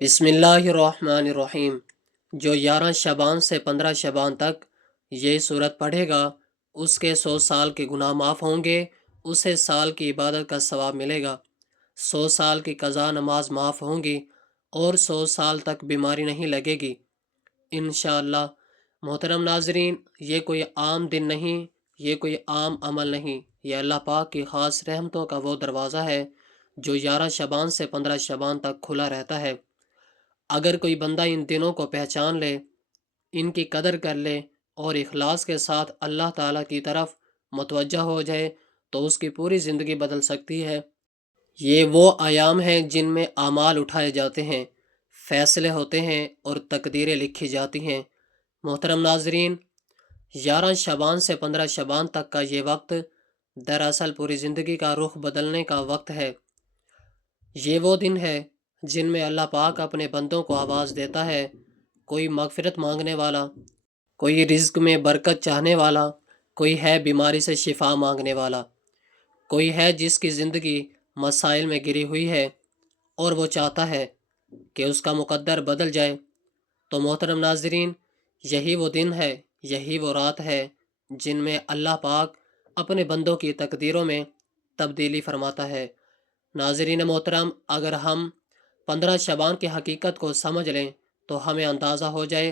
بسم اللہ الرحمن الرحیم۔ جو 11 شعبان سے 15 شعبان تک یہ صورت پڑھے گا اس کے 100 سال کے گناہ معاف ہوں گے، اسے سال کی عبادت کا ثواب ملے گا، 100 سال کی قضا نماز معاف ہوں گی اور 100 سال تک بیماری نہیں لگے گی انشاءاللہ۔ محترم ناظرین، یہ کوئی عام دن نہیں، یہ کوئی عام عمل نہیں، یہ اللہ پاک کی خاص رحمتوں کا وہ دروازہ ہے جو 11 شعبان سے 15 شعبان تک کھلا رہتا ہے۔ اگر کوئی بندہ ان دنوں کو پہچان لے، ان کی قدر کر لے اور اخلاص کے ساتھ اللہ تعالیٰ کی طرف متوجہ ہو جائے تو اس کی پوری زندگی بدل سکتی ہے۔ یہ وہ ایام ہیں جن میں اعمال اٹھائے جاتے ہیں، فیصلے ہوتے ہیں اور تقدیریں لکھی جاتی ہیں۔ محترم ناظرین، 11 شعبان سے 15 شعبان تک کا یہ وقت دراصل پوری زندگی کا رخ بدلنے کا وقت ہے۔ یہ وہ دن ہے جن میں اللہ پاک اپنے بندوں کو آواز دیتا ہے، کوئی مغفرت مانگنے والا، کوئی رزق میں برکت چاہنے والا، کوئی ہے بیماری سے شفا مانگنے والا، کوئی ہے جس کی زندگی مسائل میں گری ہوئی ہے اور وہ چاہتا ہے کہ اس کا مقدر بدل جائے۔ تو محترم ناظرین، یہی وہ دن ہے، یہی وہ رات ہے جن میں اللہ پاک اپنے بندوں کی تقدیروں میں تبدیلی فرماتا ہے۔ ناظرین محترم، اگر ہم 15 شعبان کی حقیقت کو سمجھ لیں تو ہمیں اندازہ ہو جائے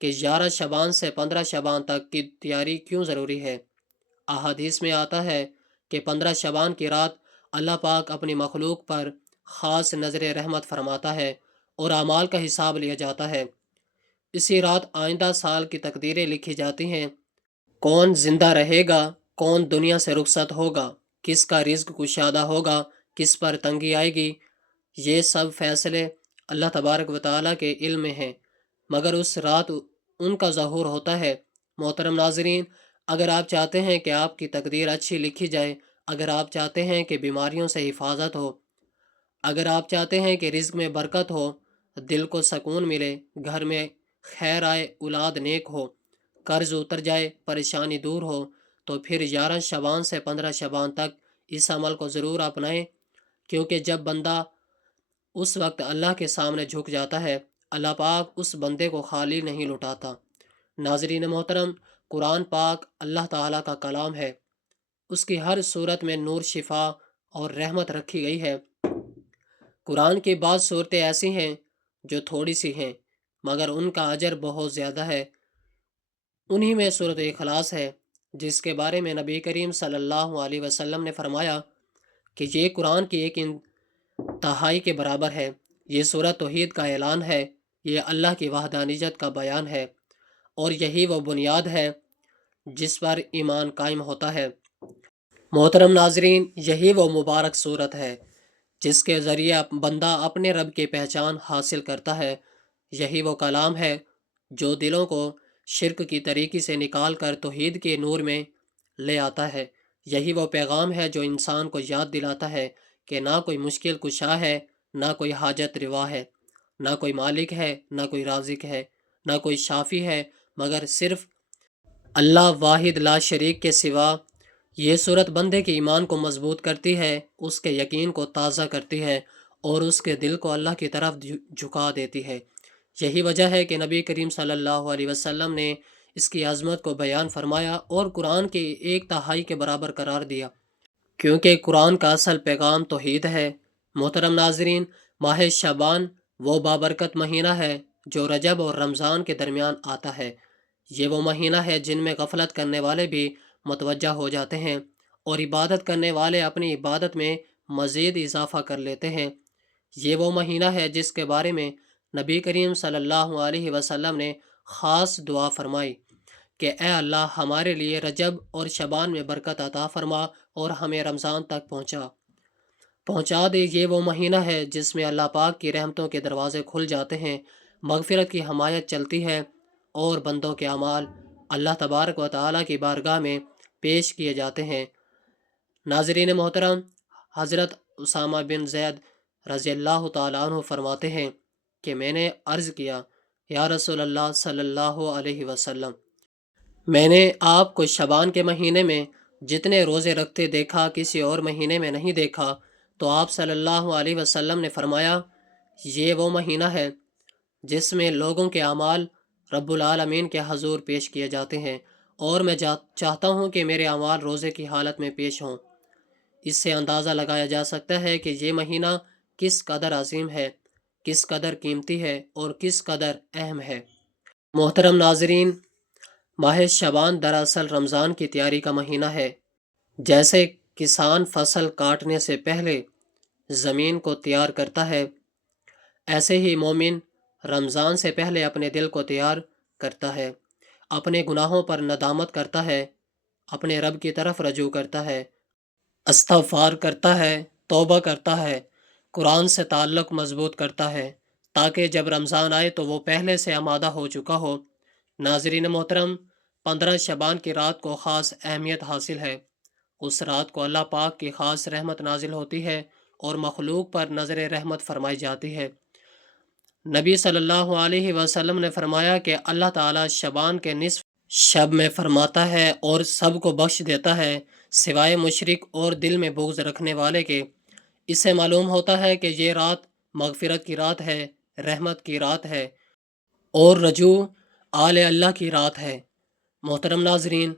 کہ 11 شعبان سے 15 شعبان تک کی تیاری کیوں ضروری ہے۔ احادیث میں آتا ہے کہ 15 شعبان کی رات اللہ پاک اپنی مخلوق پر خاص نظر رحمت فرماتا ہے اور اعمال کا حساب لیا جاتا ہے۔ اسی رات آئندہ سال کی تقدیریں لکھی جاتی ہیں، کون زندہ رہے گا، کون دنیا سے رخصت ہوگا، کس کا رزق کشادہ ہوگا، کس پر تنگی آئے گی۔ یہ سب فیصلے اللہ تبارک و تعالیٰ کے علم میں ہیں، مگر اس رات ان کا ظہور ہوتا ہے۔ محترم ناظرین، اگر آپ چاہتے ہیں کہ آپ کی تقدیر اچھی لکھی جائے، اگر آپ چاہتے ہیں کہ بیماریوں سے حفاظت ہو، اگر آپ چاہتے ہیں کہ رزق میں برکت ہو، دل کو سکون ملے، گھر میں خیر آئے، اولاد نیک ہو، قرض اتر جائے، پریشانی دور ہو، تو پھر 11 شعبان سے 15 شعبان تک اس عمل کو ضرور اپنائیں، کیونکہ جب بندہ اس وقت اللہ کے سامنے جھک جاتا ہے، اللہ پاک اس بندے کو خالی نہیں لوٹاتا۔ ناظرین محترم، قرآن پاک اللہ تعالیٰ کا کلام ہے، اس کی ہر صورت میں نور، شفا اور رحمت رکھی گئی ہے۔ قرآن کی بعض صورتیں ایسی ہیں جو تھوڑی سی ہیں مگر ان کا اجر بہت زیادہ ہے۔ انہی میں سورۃ اخلاص ہے، جس کے بارے میں نبی کریم صلی اللہ علیہ وسلم نے فرمایا کہ یہ قرآن کی ایک تہائی کے برابر ہے۔ یہ سورۃ توحید کا اعلان ہے، یہ اللہ کی وحدانیت کا بیان ہے اور یہی وہ بنیاد ہے جس پر ایمان قائم ہوتا ہے۔ محترم ناظرین، یہی وہ مبارک صورت ہے جس کے ذریعے بندہ اپنے رب کی پہچان حاصل کرتا ہے۔ یہی وہ کلام ہے جو دلوں کو شرک کی طریقے سے نکال کر توحید کے نور میں لے آتا ہے۔ یہی وہ پیغام ہے جو انسان کو یاد دلاتا ہے کہ نہ کوئی مشکل کشا ہے، نہ کوئی حاجت روا ہے، نہ کوئی مالک ہے، نہ کوئی رازق ہے، نہ کوئی شافی ہے، مگر صرف اللہ واحد لا شریک کے سوا۔ یہ صورت بندے کے ایمان کو مضبوط کرتی ہے، اس کے یقین کو تازہ کرتی ہے اور اس کے دل کو اللہ کی طرف جھکا دیتی ہے۔ یہی وجہ ہے کہ نبی کریم صلی اللہ علیہ وسلم نے اس کی عظمت کو بیان فرمایا اور قرآن کی 1/3 کے برابر قرار دیا، کیونکہ قرآن کا اصل پیغام توحید ہے۔ محترم ناظرین، ماہ شعبان وہ بابرکت مہینہ ہے جو رجب اور رمضان کے درمیان آتا ہے۔ یہ وہ مہینہ ہے جن میں غفلت کرنے والے بھی متوجہ ہو جاتے ہیں اور عبادت کرنے والے اپنی عبادت میں مزید اضافہ کر لیتے ہیں۔ یہ وہ مہینہ ہے جس کے بارے میں نبی کریم صلی اللہ علیہ وسلم نے خاص دعا فرمائی کہ اے اللہ، ہمارے لیے رجب اور شعبان میں برکت عطا فرما اور ہمیں رمضان تک پہنچا دے۔ یہ وہ مہینہ ہے جس میں اللہ پاک کی رحمتوں کے دروازے کھل جاتے ہیں، مغفرت کی حمایت چلتی ہے اور بندوں کے اعمال اللہ تبارک و تعالیٰ کی بارگاہ میں پیش کیے جاتے ہیں۔ ناظرین محترم، حضرت اسامہ بن زید رضی اللہ تعالیٰ عنہ فرماتے ہیں کہ میں نے عرض کیا، یا رسول اللہ صلی اللہ علیہ وسلم، میں نے آپ کو شعبان کے مہینے میں جتنے روزے رکھتے دیکھا، کسی اور مہینے میں نہیں دیکھا۔ تو آپ صلی اللہ علیہ وسلم نے فرمایا، یہ وہ مہینہ ہے جس میں لوگوں کے اعمال رب العالمین کے حضور پیش کیے جاتے ہیں، اور میں چاہتا ہوں کہ میرے اعمال روزے کی حالت میں پیش ہوں۔ اس سے اندازہ لگایا جا سکتا ہے کہ یہ مہینہ کس قدر عظیم ہے، کس قدر قیمتی ہے اور کس قدر اہم ہے۔ محترم ناظرین، ماہ شعبان دراصل رمضان کی تیاری کا مہینہ ہے۔ جیسے کسان فصل کاٹنے سے پہلے زمین کو تیار کرتا ہے، ایسے ہی مومن رمضان سے پہلے اپنے دل کو تیار کرتا ہے، اپنے گناہوں پر ندامت کرتا ہے، اپنے رب کی طرف رجوع کرتا ہے، استغفار کرتا ہے، توبہ کرتا ہے، قرآن سے تعلق مضبوط کرتا ہے، تاکہ جب رمضان آئے تو وہ پہلے سے آمادہ ہو چکا ہو۔ ناظرین محترم، 15 شعبان کی رات کو خاص اہمیت حاصل ہے۔ اس رات کو اللہ پاک کی خاص رحمت نازل ہوتی ہے اور مخلوق پر نظر رحمت فرمائی جاتی ہے۔ نبی صلی اللہ علیہ وسلم نے فرمایا کہ اللہ تعالیٰ شعبان کے نصف شب میں فرماتا ہے اور سب کو بخش دیتا ہے سوائے مشرک اور دل میں بغض رکھنے والے کے۔ اس سے معلوم ہوتا ہے کہ یہ رات مغفرت کی رات ہے، رحمت کی رات ہے اور رجوع آل اللہ کی رات ہے۔ محترم ناظرین،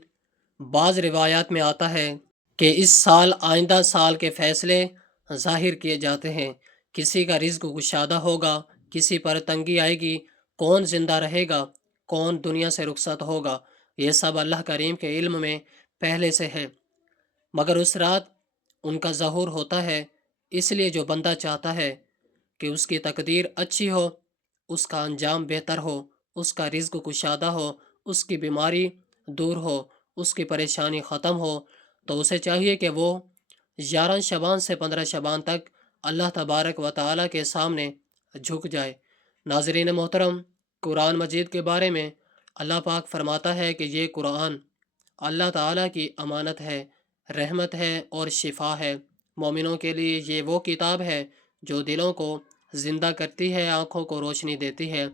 بعض روایات میں آتا ہے کہ اس سال آئندہ سال کے فیصلے ظاہر کیے جاتے ہیں، کسی کا رزق کشادہ ہوگا، کسی پر تنگی آئے گی، کون زندہ رہے گا، کون دنیا سے رخصت ہوگا، یہ سب اللہ کریم کے علم میں پہلے سے ہے، مگر اس رات ان کا ظہور ہوتا ہے۔ اس لیے جو بندہ چاہتا ہے کہ اس کی تقدیر اچھی ہو، اس کا انجام بہتر ہو، اس کا رزق کشادہ ہو، اس کی بیماری دور ہو، اس کی پریشانی ختم ہو، تو اسے چاہیے کہ وہ 11 شعبان سے 15 شعبان تک اللہ تبارک و تعالیٰ کے سامنے جھک جائے۔ ناظرین محترم، قرآن مجید کے بارے میں اللہ پاک فرماتا ہے کہ یہ قرآن اللہ تعالیٰ کی امانت ہے، رحمت ہے اور شفا ہے۔ مومنوں کے لیے یہ وہ کتاب ہے جو دلوں کو زندہ کرتی ہے، آنکھوں کو روشنی دیتی ہے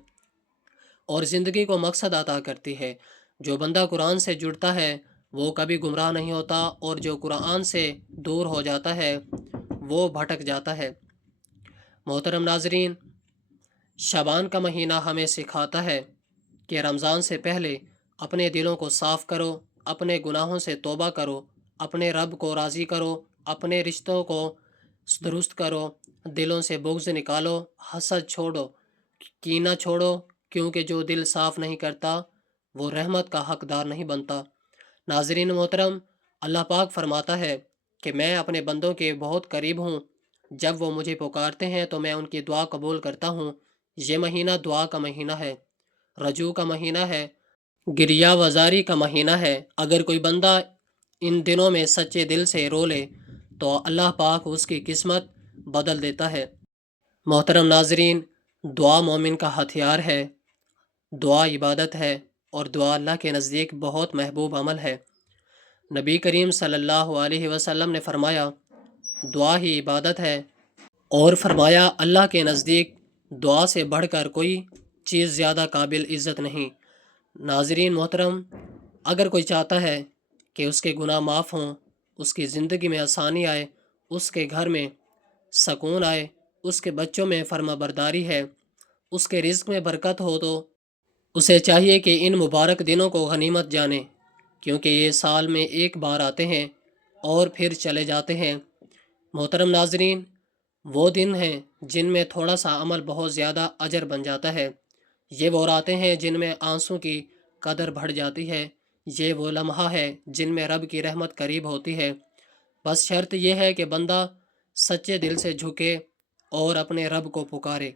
اور زندگی کو مقصد عطا کرتی ہے۔ جو بندہ قرآن سے جڑتا ہے وہ کبھی گمراہ نہیں ہوتا، اور جو قرآن سے دور ہو جاتا ہے وہ بھٹک جاتا ہے۔ محترم ناظرین، شعبان کا مہینہ ہمیں سکھاتا ہے کہ رمضان سے پہلے اپنے دلوں کو صاف کرو، اپنے گناہوں سے توبہ کرو، اپنے رب کو راضی کرو، اپنے رشتوں کو درست کرو، دلوں سے بغض نکالو، حسد چھوڑو، کینہ چھوڑو، کیونکہ جو دل صاف نہیں کرتا وہ رحمت کا حقدار نہیں بنتا۔ ناظرین محترم، اللہ پاک فرماتا ہے کہ میں اپنے بندوں کے بہت قریب ہوں، جب وہ مجھے پکارتے ہیں تو میں ان کی دعا قبول کرتا ہوں۔ یہ مہینہ دعا کا مہینہ ہے، رجوع کا مہینہ ہے، گریہ وزاری کا مہینہ ہے۔ اگر کوئی بندہ ان دنوں میں سچے دل سے رو لے تو اللہ پاک اس کی قسمت بدل دیتا ہے۔ محترم ناظرین، دعا مومن کا ہتھیار ہے، دعا عبادت ہے اور دعا اللہ کے نزدیک بہت محبوب عمل ہے۔ نبی کریم صلی اللہ علیہ وسلم نے فرمایا دعا ہی عبادت ہے، اور فرمایا اللہ کے نزدیک دعا سے بڑھ کر کوئی چیز زیادہ قابل عزت نہیں۔ ناظرین محترم، اگر کوئی چاہتا ہے کہ اس کے گناہ معاف ہوں، اس کی زندگی میں آسانی آئے، اس کے گھر میں سکون آئے، اس کے بچوں میں فرما برداری ہے، اس کے رزق میں برکت ہو، تو اسے چاہیے کہ ان مبارک دنوں کو غنیمت جانے، کیونکہ یہ سال میں ایک بار آتے ہیں اور پھر چلے جاتے ہیں۔ محترم ناظرین، وہ دن ہیں جن میں تھوڑا سا عمل بہت زیادہ اجر بن جاتا ہے۔ یہ وہ راتیں ہیں جن میں آنسوں کی قدر بڑھ جاتی ہے۔ یہ وہ لمحہ ہے جن میں رب کی رحمت قریب ہوتی ہے۔ بس شرط یہ ہے کہ بندہ سچے دل سے جھکے اور اپنے رب کو پکارے۔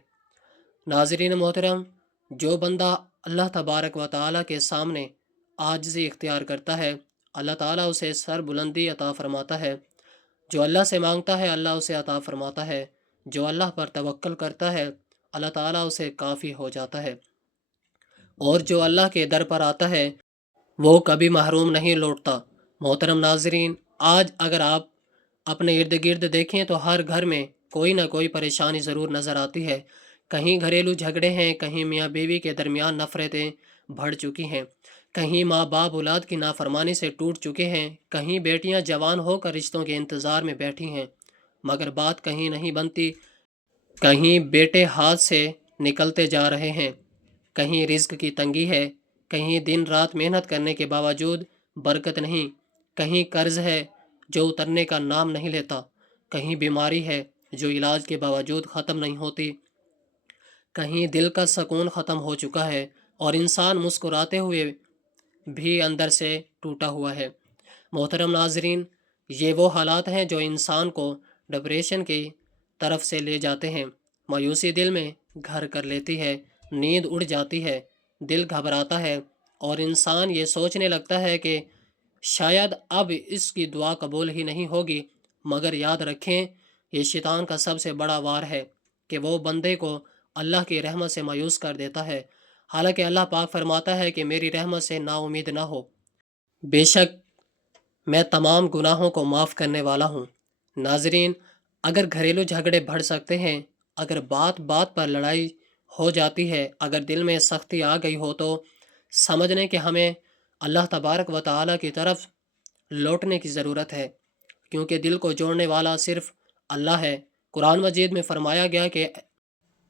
ناظرین محترم، جو بندہ اللہ تبارک و تعالیٰ کے سامنے عاجزی اختیار کرتا ہے، اللہ تعالیٰ اسے سر بلندی عطا فرماتا ہے۔ جو اللہ سے مانگتا ہے اللہ اسے عطا فرماتا ہے۔ جو اللہ پر توکل کرتا ہے اللہ تعالیٰ اسے کافی ہو جاتا ہے، اور جو اللہ کے در پر آتا ہے وہ کبھی محروم نہیں لوٹتا۔ محترم ناظرین، آج اگر آپ اپنے ارد گرد دیکھیں تو ہر گھر میں کوئی نہ کوئی پریشانی ضرور نظر آتی ہے۔ کہیں گھریلو جھگڑے ہیں، کہیں میاں بیوی کے درمیان نفرتیں بڑھ چکی ہیں، کہیں ماں باپ اولاد کی نافرمانی سے ٹوٹ چکے ہیں، کہیں بیٹیاں جوان ہو کر رشتوں کے انتظار میں بیٹھی ہیں، مگر بات کہیں نہیں بنتی۔ کہیں بیٹے ہاتھ سے نکلتے جا رہے ہیں، کہیں رزق کی تنگی ہے، کہیں دن رات محنت کرنے کے باوجود برکت نہیں، کہیں قرض ہے جو اترنے کا نام نہیں لیتا، کہیں بیماری ہے جو علاج کے باوجود ختم نہیں ہوتی، کہیں دل کا سکون ختم ہو چکا ہے اور انسان مسکراتے ہوئے بھی اندر سے ٹوٹا ہوا ہے۔ محترم ناظرین، یہ وہ حالات ہیں جو انسان کو ڈپریشن کی طرف سے لے جاتے ہیں۔ مایوسی دل میں گھر کر لیتی ہے، نیند اڑ جاتی ہے، دل گھبراتا ہے اور انسان یہ سوچنے لگتا ہے کہ شاید اب اس کی دعا قبول ہی نہیں ہوگی۔ مگر یاد رکھیں، یہ شیطان کا سب سے بڑا وار ہے کہ وہ بندے کو اللہ کی رحمت سے مایوس کر دیتا ہے، حالانکہ اللہ پاک فرماتا ہے کہ میری رحمت سے نا امید نہ ہو، بے شک میں تمام گناہوں کو معاف کرنے والا ہوں۔ ناظرین، اگر گھریلو جھگڑے بڑھ سکتے ہیں، اگر بات بات پر لڑائی ہو جاتی ہے، اگر دل میں سختی آ گئی ہو، تو سمجھنے کہ ہمیں اللہ تبارک و تعالیٰ کی طرف لوٹنے کی ضرورت ہے، کیونکہ دل کو جوڑنے والا صرف اللہ ہے۔ قرآن مجید میں فرمایا گیا کہ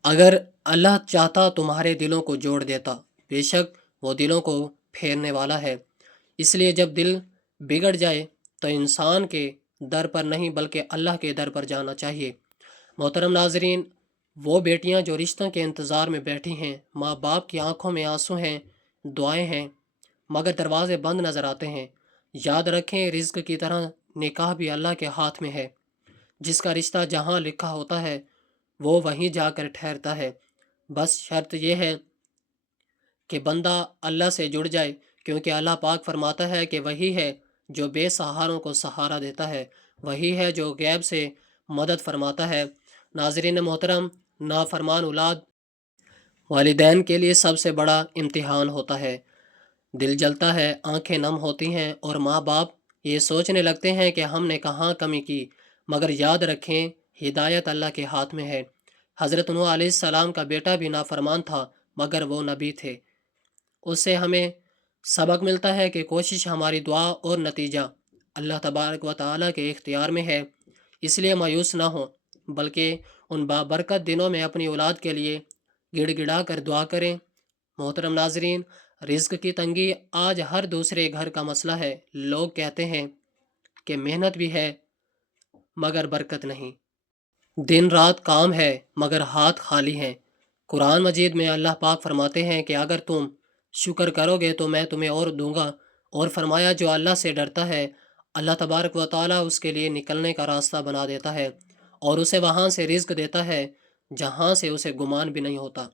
اگر اللہ چاہتا تمہارے دلوں کو جوڑ دیتا، بے شک وہ دلوں کو پھیرنے والا ہے۔ اس لیے جب دل بگڑ جائے تو انسان کے در پر نہیں بلکہ اللہ کے در پر جانا چاہیے۔ محترم ناظرین، وہ بیٹیاں جو رشتوں کے انتظار میں بیٹھی ہیں، ماں باپ کی آنکھوں میں آنسو ہیں، دعائیں ہیں، مگر دروازے بند نظر آتے ہیں، یاد رکھیں رزق کی طرح نکاح بھی اللہ کے ہاتھ میں ہے۔ جس کا رشتہ جہاں لکھا ہوتا ہے وہ وہیں جا کر ٹھہرتا ہے۔ بس شرط یہ ہے کہ بندہ اللہ سے جڑ جائے، کیونکہ اللہ پاک فرماتا ہے کہ وہی ہے جو بے سہاروں کو سہارا دیتا ہے، وہی ہے جو غیب سے مدد فرماتا ہے۔ ناظرین محترم، نافرمان اولاد والدین کے لیے سب سے بڑا امتحان ہوتا ہے۔ دل جلتا ہے، آنکھیں نم ہوتی ہیں اور ماں باپ یہ سوچنے لگتے ہیں کہ ہم نے کہاں کمی کی، مگر یاد رکھیں ہدایت اللہ کے ہاتھ میں ہے۔ حضرت نوح علیہ السلام کا بیٹا بھی نافرمان تھا، مگر وہ نبی تھے۔ اس سے ہمیں سبق ملتا ہے کہ کوشش، ہماری دعا اور نتیجہ اللہ تبارک و تعالیٰ کے اختیار میں ہے۔ اس لیے مایوس نہ ہوں، بلکہ ان بابرکت دنوں میں اپنی اولاد کے لیے گڑ گڑا کر دعا کریں۔ محترم ناظرین، رزق کی تنگی آج ہر دوسرے گھر کا مسئلہ ہے۔ لوگ کہتے ہیں کہ محنت بھی ہے مگر برکت نہیں، دن رات کام ہے مگر ہاتھ خالی ہیں۔ قرآن مجید میں اللہ پاک فرماتے ہیں کہ اگر تم شکر کرو گے تو میں تمہیں اور دوں گا، اور فرمایا جو اللہ سے ڈرتا ہے اللہ تبارک و تعالیٰ اس کے لیے نکلنے کا راستہ بنا دیتا ہے اور اسے وہاں سے رزق دیتا ہے جہاں سے اسے گمان بھی نہیں ہوتا۔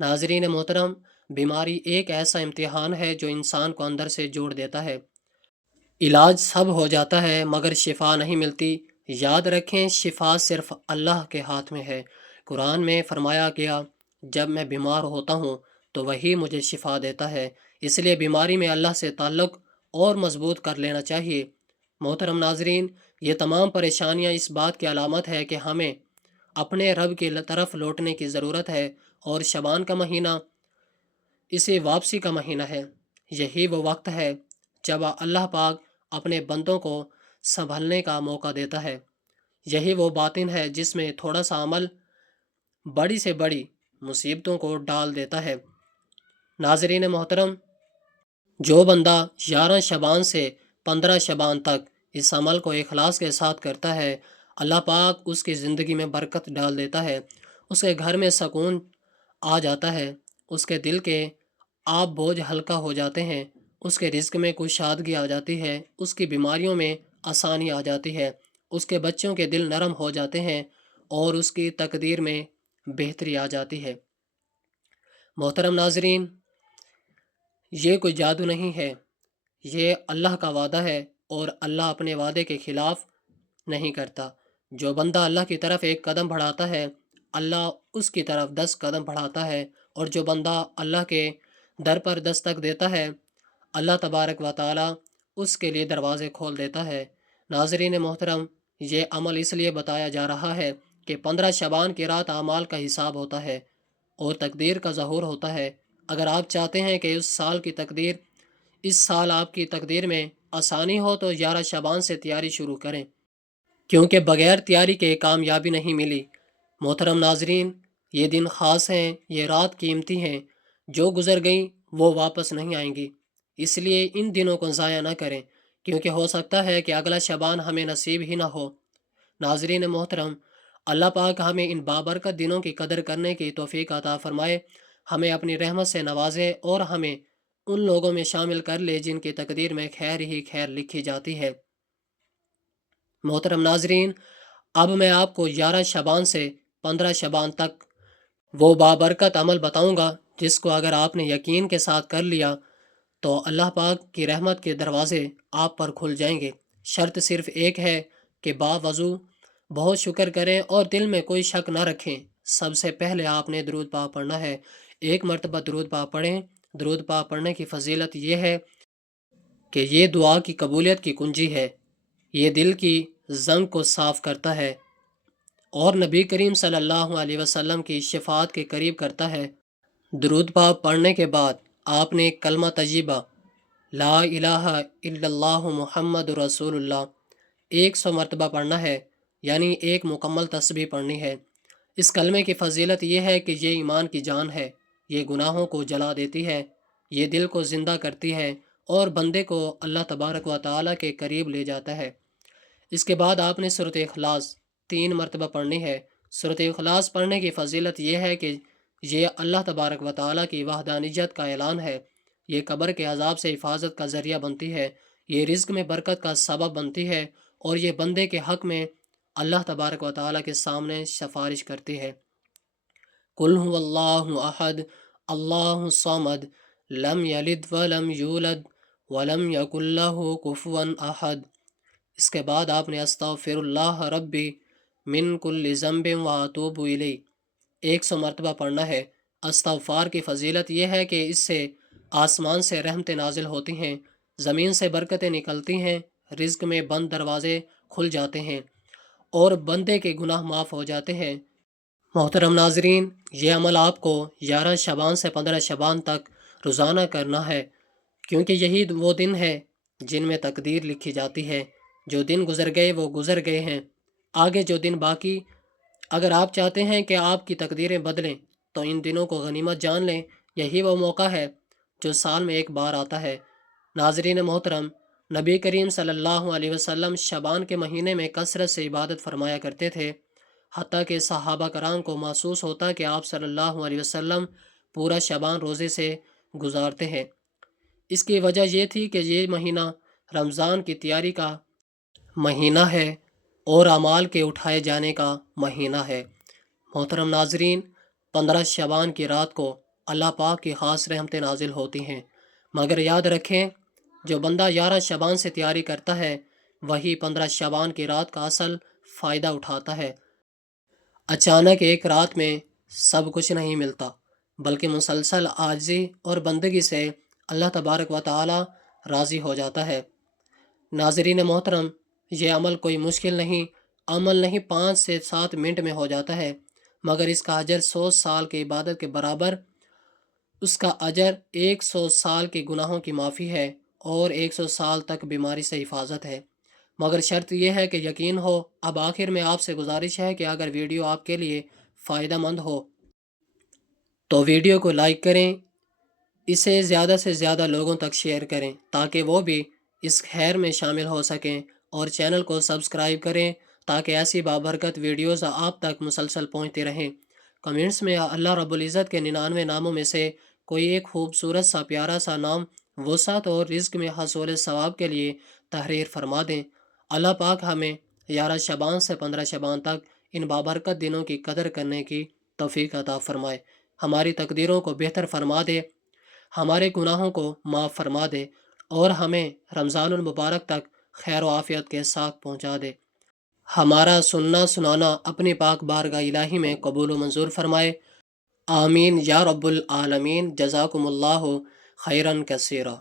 ناظرین محترم، بیماری ایک ایسا امتحان ہے جو انسان کو اندر سے جوڑ دیتا ہے۔ علاج سب ہو جاتا ہے مگر شفا نہیں ملتی۔ یاد رکھیں شفا صرف اللہ کے ہاتھ میں ہے۔ قرآن میں فرمایا گیا جب میں بیمار ہوتا ہوں تو وہی مجھے شفا دیتا ہے، اس لیے بیماری میں اللہ سے تعلق اور مضبوط کر لینا چاہیے۔ محترم ناظرین، یہ تمام پریشانیاں اس بات کی علامت ہے کہ ہمیں اپنے رب کی طرف لوٹنے کی ضرورت ہے، اور شعبان کا مہینہ اسے واپسی کا مہینہ ہے۔ یہی وہ وقت ہے جب اللہ پاک اپنے بندوں کو سنبھلنے کا موقع دیتا ہے۔ یہی وہ باطن ہے جس میں تھوڑا سا عمل بڑی سے بڑی مصیبتوں کو ڈال دیتا ہے۔ ناظرین محترم، جو بندہ 11 شعبان سے 15 شعبان تک اس عمل کو اخلاص کے ساتھ کرتا ہے، اللہ پاک اس کی زندگی میں برکت ڈال دیتا ہے، اس کے گھر میں سکون آ جاتا ہے، اس کے دل کے آپ بوجھ ہلکا ہو جاتے ہیں، اس کے رزق میں کشادگی آ جاتی ہے، اس کی بیماریوں میں آسانی آ جاتی ہے، اس کے بچوں کے دل نرم ہو جاتے ہیں اور اس کی تقدیر میں بہتری آ جاتی ہے۔ محترم ناظرین، یہ کوئی جادو نہیں ہے، یہ اللہ کا وعدہ ہے اور اللہ اپنے وعدے کے خلاف نہیں کرتا۔ جو بندہ اللہ کی طرف ایک قدم بڑھاتا ہے، اللہ اس کی طرف 10 قدم بڑھاتا ہے، اور جو بندہ اللہ کے در پر دستک دیتا ہے اللہ تبارک و تعالیٰ اس کے لیے دروازے کھول دیتا ہے۔ ناظرین محترم، یہ عمل اس لیے بتایا جا رہا ہے کہ 15 شعبان کی رات اعمال کا حساب ہوتا ہے اور تقدیر کا ظہور ہوتا ہے۔ اگر آپ چاہتے ہیں کہ اس سال آپ کی تقدیر میں آسانی ہو تو 11 شعبان سے تیاری شروع کریں، کیونکہ بغیر تیاری کے کامیابی نہیں ملی۔ محترم ناظرین، یہ دن خاص ہیں، یہ رات قیمتی ہیں، جو گزر گئیں وہ واپس نہیں آئیں گی۔ اس لیے ان دنوں کو ضائع نہ کریں، کیونکہ ہو سکتا ہے کہ اگلا شبان ہمیں نصیب ہی نہ ہو۔ ناظرین محترم، اللہ پاک ہمیں ان بابرکت دنوں کی قدر کرنے کی توفیق عطا فرمائے، ہمیں اپنی رحمت سے نوازے اور ہمیں ان لوگوں میں شامل کر لے جن کی تقدیر میں خیر ہی خیر لکھی جاتی ہے۔ محترم ناظرین، اب میں آپ کو 11 شبان سے 15 شبان تک وہ بابرکت عمل بتاؤں گا جس کو اگر آپ نے یقین کے ساتھ کر لیا تو اللہ پاک کی رحمت کے دروازے آپ پر کھل جائیں گے۔ شرط صرف ایک ہے کہ باوضو بہت شکر کریں اور دل میں کوئی شک نہ رکھیں۔ سب سے پہلے آپ نے درود پاک پڑھنا ہے، 1 مرتبہ درود پاک پڑھیں۔ درود پاک پڑھنے کی فضیلت یہ ہے کہ یہ دعا کی قبولیت کی کنجی ہے، یہ دل کی زنگ کو صاف کرتا ہے اور نبی کریم صلی اللہ علیہ وسلم کی شفاعت کے قریب کرتا ہے۔ درود پاک پڑھنے کے بعد آپ نے کلمہ طیبہ لا الہ الا اللہ محمد رسول اللہ 100 مرتبہ پڑھنا ہے، یعنی ایک مکمل تسبیح پڑھنی ہے۔ اس کلمے کی فضیلت یہ ہے کہ یہ ایمان کی جان ہے، یہ گناہوں کو جلا دیتی ہے، یہ دل کو زندہ کرتی ہے اور بندے کو اللہ تبارک و تعالیٰ کے قریب لے جاتا ہے۔ اس کے بعد آپ نے سورۃ اخلاص 3 مرتبہ پڑھنی ہے۔ سورۃ اخلاص پڑھنے کی فضیلت یہ ہے کہ یہ اللہ تبارک و تعالیٰ کی وحدانیت کا اعلان ہے، یہ قبر کے عذاب سے حفاظت کا ذریعہ بنتی ہے، یہ رزق میں برکت کا سبب بنتی ہے اور یہ بندے کے حق میں اللہ تبارک و تعالیٰ کے سامنے سفارش کرتی ہے۔ قل هو اللہ احد اللہ الصمد لم یلد ولم یولد ولم یکن لہ کفوا احد۔ اس کے بعد آپ نے استغفر اللہ ربی من کل ذنب واتوب الیہ 100 مرتبہ پڑھنا ہے۔ استغفار کی فضیلت یہ ہے کہ اس سے آسمان سے رحمتیں نازل ہوتی ہیں، زمین سے برکتیں نکلتی ہیں، رزق میں بند دروازے کھل جاتے ہیں اور بندے کے گناہ معاف ہو جاتے ہیں۔ محترم ناظرین، یہ عمل آپ کو 11 شبان سے 15 شبان تک روزانہ کرنا ہے، کیونکہ یہی وہ دن ہے جن میں تقدیر لکھی جاتی ہے۔ جو دن گزر گئے وہ گزر گئے ہیں، آگے جو دن باقی، اگر آپ چاہتے ہیں کہ آپ کی تقدیریں بدلیں تو ان دنوں کو غنیمت جان لیں، یہی وہ موقع ہے جو سال میں ایک بار آتا ہے۔ ناظرین محترم، نبی کریم صلی اللہ علیہ وسلم شعبان کے مہینے میں کثرت سے عبادت فرمایا کرتے تھے، حتیٰ کہ صحابہ کرام کو محسوس ہوتا کہ آپ صلی اللہ علیہ وسلم پورا شعبان روزے سے گزارتے ہیں۔ اس کی وجہ یہ تھی کہ یہ مہینہ رمضان کی تیاری کا مہینہ ہے اور اعمال کے اٹھائے جانے کا مہینہ ہے۔ محترم ناظرین، 15 شعبان کی رات کو اللہ پاک کی خاص رحمتیں نازل ہوتی ہیں، مگر یاد رکھیں جو بندہ 11 شعبان سے تیاری کرتا ہے وہی 15 شعبان کی رات کا اصل فائدہ اٹھاتا ہے۔ اچانک ایک رات میں سب کچھ نہیں ملتا، بلکہ مسلسل عاجزی اور بندگی سے اللہ تبارک و تعالی راضی ہو جاتا ہے۔ ناظرین محترم، یہ عمل کوئی مشکل نہیں، عمل نہیں 5 سے 7 منٹ میں ہو جاتا ہے، مگر اس کا اجر 100 سال کی عبادت کے برابر، اس کا اجر 100 سال کے گناہوں کی معافی ہے اور 100 سال تک بیماری سے حفاظت ہے۔ مگر شرط یہ ہے کہ یقین ہو۔ اب آخر میں آپ سے گزارش ہے کہ اگر ویڈیو آپ کے لیے فائدہ مند ہو تو ویڈیو کو لائک کریں، اسے زیادہ سے زیادہ لوگوں تک شیئر کریں تاکہ وہ بھی اس خیر میں شامل ہو سکیں، اور چینل کو سبسکرائب کریں تاکہ ایسی بابرکت ویڈیوز آپ تک مسلسل پہنچتی رہیں۔ کمنٹس میں اللہ رب العزت کے 99 ناموں میں سے کوئی ایک خوبصورت سا پیارا سا نام وسعت اور رزق میں حصول ثواب کے لیے تحریر فرما دیں۔ اللہ پاک ہمیں 11 شعبان سے 15 شعبان تک ان بابرکت دنوں کی قدر کرنے کی توفیق عطا فرمائے، ہماری تقدیروں کو بہتر فرما دے، ہمارے گناہوں کو معاف فرما دے اور ہمیں رمضان المبارک تک خیر و عافیت کے ساتھ پہنچا دے۔ ہمارا سننا سنانا اپنی پاک بارگاہ الہی میں قبول و منظور فرمائے۔ آمین یا رب العالمین۔ جزاکم اللہ خیرا کثیرا۔